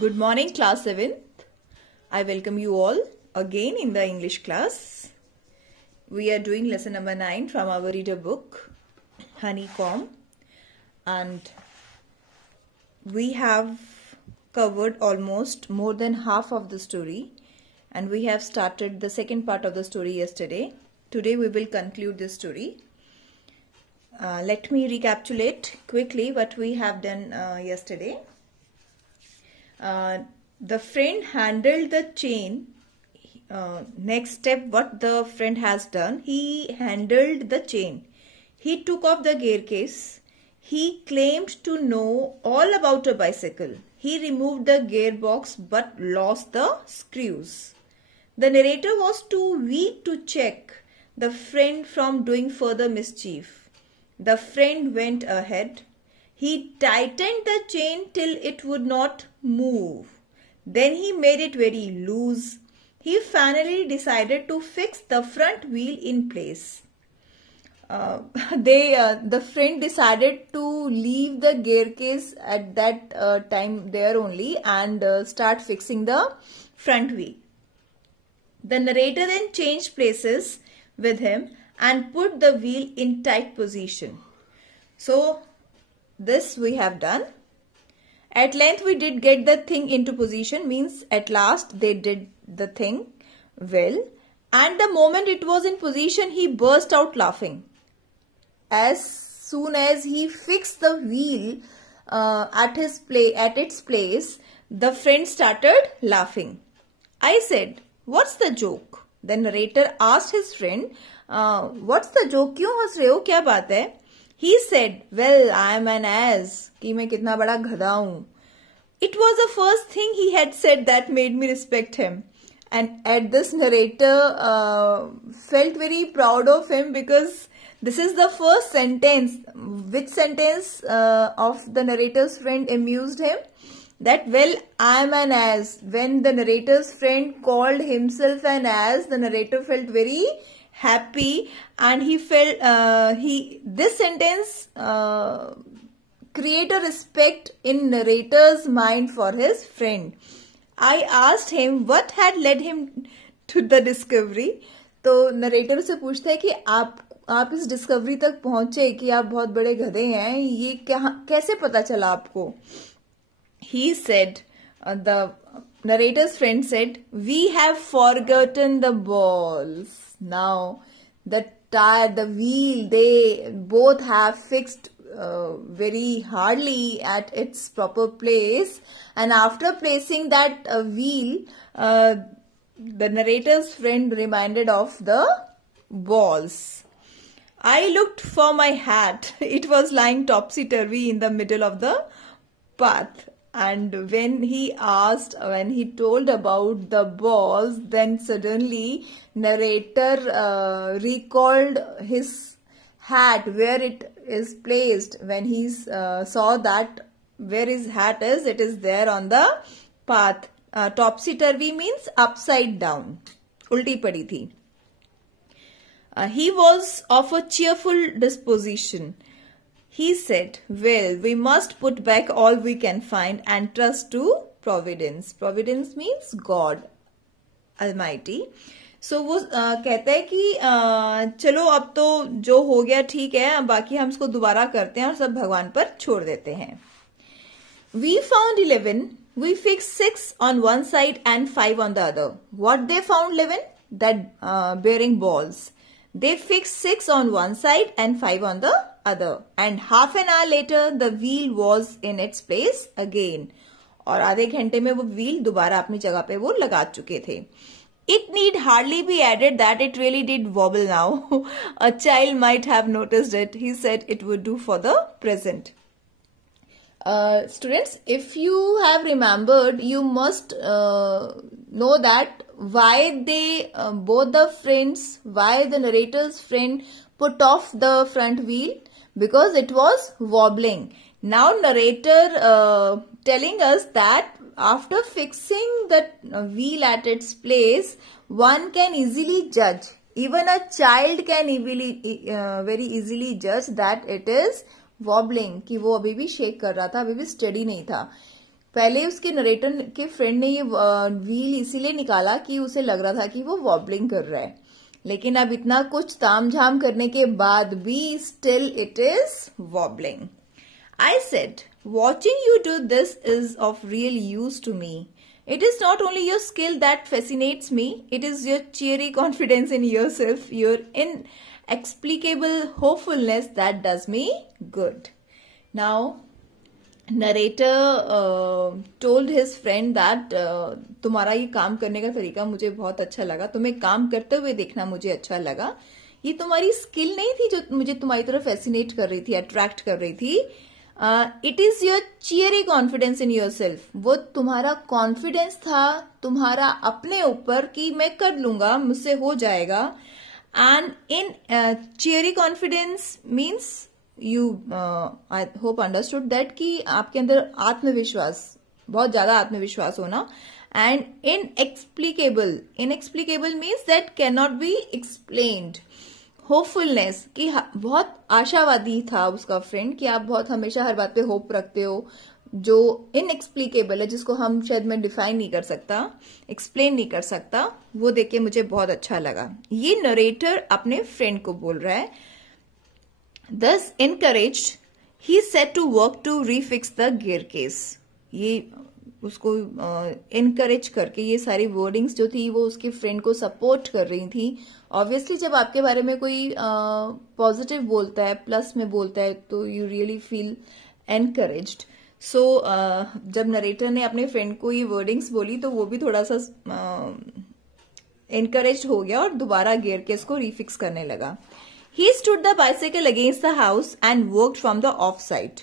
Good morning, class 7th. I welcome you all again in the English class. We are doing lesson number 9 from our reader book, Honeycomb. And we have covered almost more than half of the story. And we have started the second part of the story yesterday. Today we will conclude this story. Let me recapitulate quickly what we have done yesterday. The friend handled the chain. Next step, what the friend has done, he handled the chain. He took off the gear case. He claimed to know all about a bicycle. He removed the gearbox but lost the screws. The narrator was too weak to check the friend from doing further mischief. The friend went ahead. He tightened the chain till it would not move. Then he made it very loose. He finally decided to fix the front wheel in place. The friend decided to leave the gear case at that time there only and start fixing the front wheel. The narrator then changed places with him and put the wheel in tight position. So this we have done. At length we did get the thing into position, means at last they did the thing well, and the moment it was in position he burst out laughing. As soon as he fixed the wheel at its place, the friend started laughing. I said, "What's the joke?" The narrator asked his friend, "What's the joke? क्यों हंस रहे हो? क्या बात है?" He said, "Well, I am an ass." कि मैं कितना बड़ा गधा हूँ. It was the first thing he had said that made me respect him. And at this, narrator felt very proud of him because this is the first sentence. Which sentence of the narrator's friend amused him? That, "Well, I am an ass." When the narrator's friend called himself an ass, the narrator felt very happy, and he felt this sentence create a respect in narrator's mind for his friend. I asked him what had led him to the discovery. तो narrator से पूछता है कि आप इस discovery तक पहुंचे कि आप बहुत बड़े गधे हैं, ये कैसे पता चला आपको? He said, the narrator's friend said, "We have forgotten the balls." Now, the tire, the wheel, they both have fixed very hardly at its proper place. And after placing that wheel, the narrator's friend reminded of the balls. I looked for my hat. It was lying topsy-turvy in the middle of the path. And when he told about the balls, then suddenly narrator recalled his hat, where it is placed. When he saw that where his hat is, it is there on the path. Topsy-turvy means upside down. Ulti padi thi. He was of a cheerful disposition. He said, "Well, we must put back all we can find and trust to Providence." Providence means God Almighty. So वो कहता है कि चलो अब तो जो हो गया ठीक है, बाकी हम इसको दोबारा करते हैं और सब भगवान पर छोड़ देते हैं. We found 11. We fixed 6 on one side and 5 on the other. What they found, 11? That bearing balls. They fixed 6 on one side and 5 on the other. And half an hour later, the wheel was in its place again. और आधे घंटे में वो wheel दोबारा अपनी जगह पे वो लगा चुके थे. It need hardly be added that it really did wobble now. A child might have noticed it. He said it would do for the present. Students, if you have remembered, you must know that why both the friends, why the narrator's friend put off the front wheel, because it was wobbling. Now narrator telling us that after fixing the wheel at its place, one can easily judge. Even a child can very easily judge that it is wobbling, कि वो अभी भी shake कर रहा था, अभी भी steady नहीं था. पहले उसके नरेटर के फ्रेंड ने ये व्हील इसीलिए निकाला कि उसे लग रहा था कि वो वॉबलिंग कर रहा है, लेकिन अब इतना कुछ तामझाम करने के बाद भी still it is wobbling. I said, watching you do this is of real use to me. It is not only your skill that fascinates me, it is your cheery confidence in yourself, your inexplicable hopefulness that does me good. Now, narrator told his friend that तुम्हारा ये काम करने का तरीका मुझे बहुत अच्छा लगा, तुम्हें काम करते हुए देखना मुझे अच्छा लगा. ये तुम्हारी स्किल नहीं थी जो मुझे तुम्हारी तरफ फैसिनेट कर रही थी, अट्रैक्ट कर रही थी. It is your चियरी confidence in your self. वो तुम्हारा कॉन्फिडेंस था तुम्हारा अपने ऊपर कि मैं कर लूंगा, मुझसे हो जाएगा. And in चियरी confidence means you I hope understood that कि आपके अंदर आत्मविश्वास, बहुत ज्यादा आत्मविश्वास होना. And inexplicable means that can not be explained. Hopefulness कि बहुत आशावादी था उसका फ्रेंड कि आप बहुत हमेशा हर बात पे होप रखते हो, जो इनएक्सप्लिकेबल है, जिसको हम शायद मैं डिफाइन नहीं कर सकता, एक्सप्लेन नहीं कर सकता. वो देख के मुझे बहुत अच्छा लगा. ये नरेटर अपने फ्रेंड को बोल रहा है. Thus encouraged he set to work to refix the gear case. ये उसको इनकरेज करके ये सारी वर्डिंग्स जो थी वो उसके फ्रेंड को सपोर्ट कर रही थी. ऑब्वियसली जब आपके बारे में कोई पॉजिटिव बोलता है, प्लस में बोलता है, तो यू रियली फील एनकरेज्ड. सो जब नरेटर ने अपने फ्रेंड को ये वर्डिंग्स बोली तो वो भी थोड़ा सा एनकरेज्ड हो गया और दोबारा गियर केस को रिफिक्स करने लगा. He stood the bicycle against the house and worked from the of side.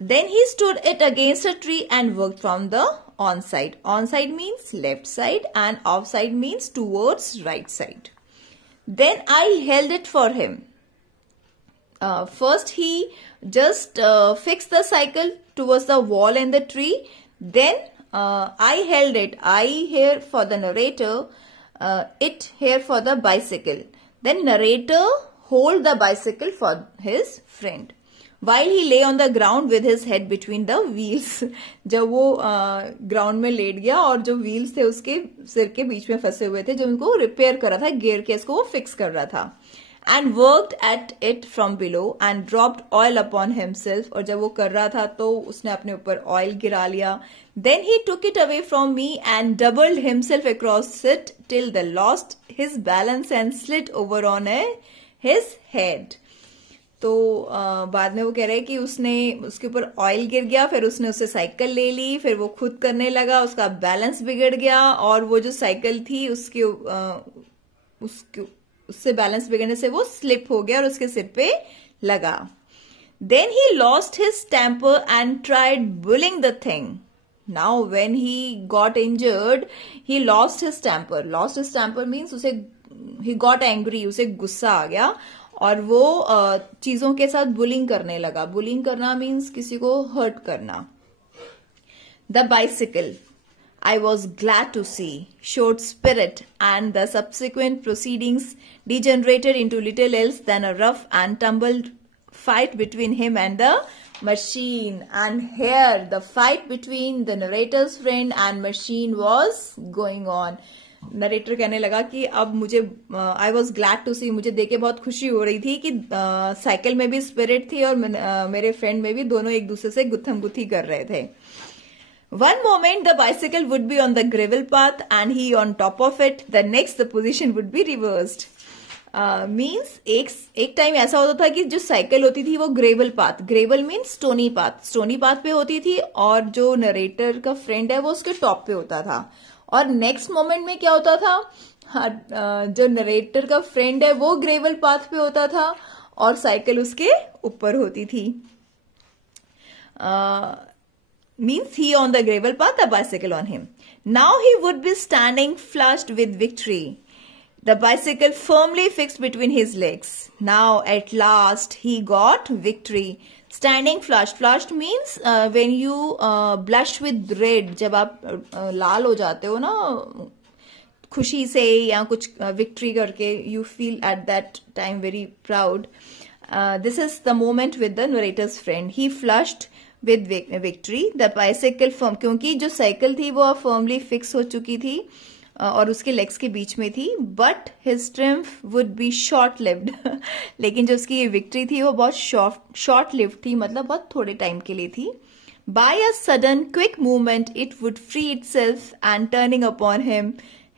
Then he stood it against a tree and worked from the on side. On side means left side and off side means towards right side. Then I held it for him. First he just fixed the cycle towards the wall and the tree. Then I held it. I here for the narrator, it here for the bicycle. Then narrator hold the bicycle for his friend. While he lay on the ground with his head between the wheels. जब वो ground में late गया और जो wheels थे उसके सिर के बीच में फंसे हुए थे, जो उनको रिपेयर कर रहा था, गियर केस को वो फिक्स कर रहा था. And worked at it from below and dropped oil upon himself. और जब वो कर रहा था तो उसने अपने ऊपर ऑयल गिरा लिया. Then he took it away from me and doubled himself across it till they lost his balance and slid over on his head. तो बाद में वो कह रहे हैं कि उसके ऊपर ऑयल गिर गया, फिर उसने उससे साइकिल ले ली, फिर वो खुद करने लगा, उसका बैलेंस बिगड़ गया और वो जो साइकिल थी उससे बैलेंस बिगड़ने से वो स्लिप हो गया और उसके सिर पे लगा. Then he lost his temper and tried pulling the thing. Now when he got injured he lost his temper. Lost his temper means he got angry, उसे गुस्सा आ गया और वो चीजों के साथ बुलिंग करने लगा. बुलिंग करना मीन्स किसी को हर्ट करना. The bicycle I was glad to see showed spirit, and the subsequent proceedings degenerated into little else than a rough and tumble fight between him and the machine. And here the fight between the narrator's friend and machine was going on. Narrator कहने लगा कि अब मुझे I was glad to सी, मुझे देख के बहुत खुशी हो रही थी कि साइकिल में भी स्पिरिट थी और मेरे फ्रेंड में भी, दोनों एक दूसरे से गुत्थम गुत्थी कर रहे थे. One moment the bicycle would be on the gravel path and he on top of it. The next the position would be reversed. Means एक टाइम ऐसा होता था कि जो साइकिल होती थी वो gravel path, gravel means stony path, stony path पे होती थी और जो नरेटर का फ्रेंड है वो उसके टॉप पे होता था. और नेक्स्ट मोमेंट में क्या होता था, जो नरेटर का फ्रेंड है वो ग्रेवल पाथ पे होता था और साइकिल उसके ऊपर होती थी. Means he on the gravel path, the bicycle on him. Now he would be standing flushed with victory, the bicycle firmly fixed between his legs. Now at last he got victory. Standing flushed. Flushed means when you blush with red. जब आप लाल हो जाते हो ना खुशी से या कुछ victory करके, you feel at that time very proud. This is the moment with the narrator's friend. He flushed with victory. The bicycle firm, क्योंकि जो साइकिल थी वो फर्मली फिक्स हो चुकी थी और उसके लेग्स के बीच में थी, but his triumph would be short lived. लेकिन जो उसकी विक्ट्री थी वो बहुत शॉर्ट लिव्ड थी, मतलब बहुत थोड़े टाइम के लिए थी। By a sudden quick movement it would free itself and turning upon him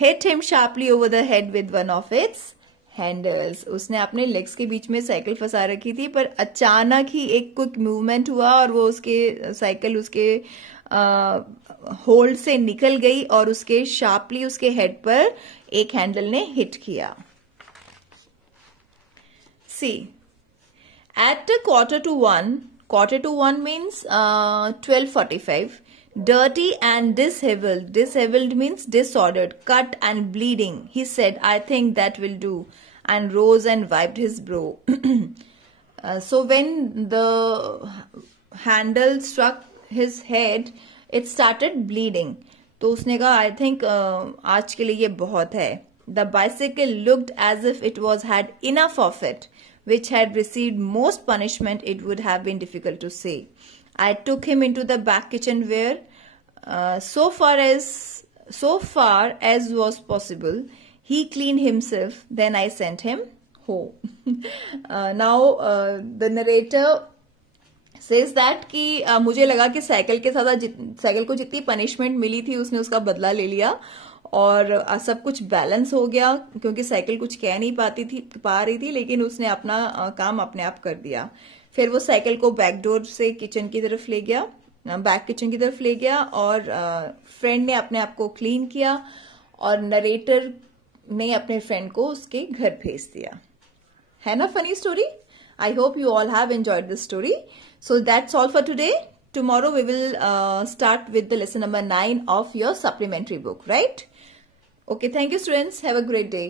hit him sharply over the head with one of its handles. उसने अपने लेग्स के बीच में साइकिल फंसा रखी थी, पर अचानक ही एक क्विक मूवमेंट हुआ और वो उसके साइकिल उसके होल्ड से निकल गई और उसके शार्पली उसके हेड पर एक हैंडल ने हिट किया। सी eight quarter to one means 12:45. Dirty and disheveled means disordered, cut and bleeding. He said, "I think that will do," and rose and wiped his brow. So when the handle struck his head, it started bleeding. तो उसने कहा, "I think आज के लिए ये बहुत है." The bicycle looked as if it had enough of it, which had received most punishment. It would have been difficult to say. I took him into the back kitchen where, so far as was possible, he cleaned himself. Then I sent him home. Now the narrator says that कि मुझे लगा कि cycle को जितनी punishment मिली थी उसने उसका बदला ले लिया और सब कुछ बैलेंस हो गया, क्योंकि साइकिल कुछ कह नहीं पा रही थी, लेकिन उसने अपना काम अपने आप कर दिया। फिर वो साइकिल को बैक डोर से किचन की तरफ ले गया, बैक किचन की तरफ ले गया और फ्रेंड ने अपने आप को क्लीन किया और नरेटर ने अपने फ्रेंड को उसके घर भेज दिया। है ना funny story? I hope you all have enjoyed this story. So that's all for today. Tomorrow we will start with the lesson number 9 of your supplementary book, right? Okay, thank you students. Have a great day.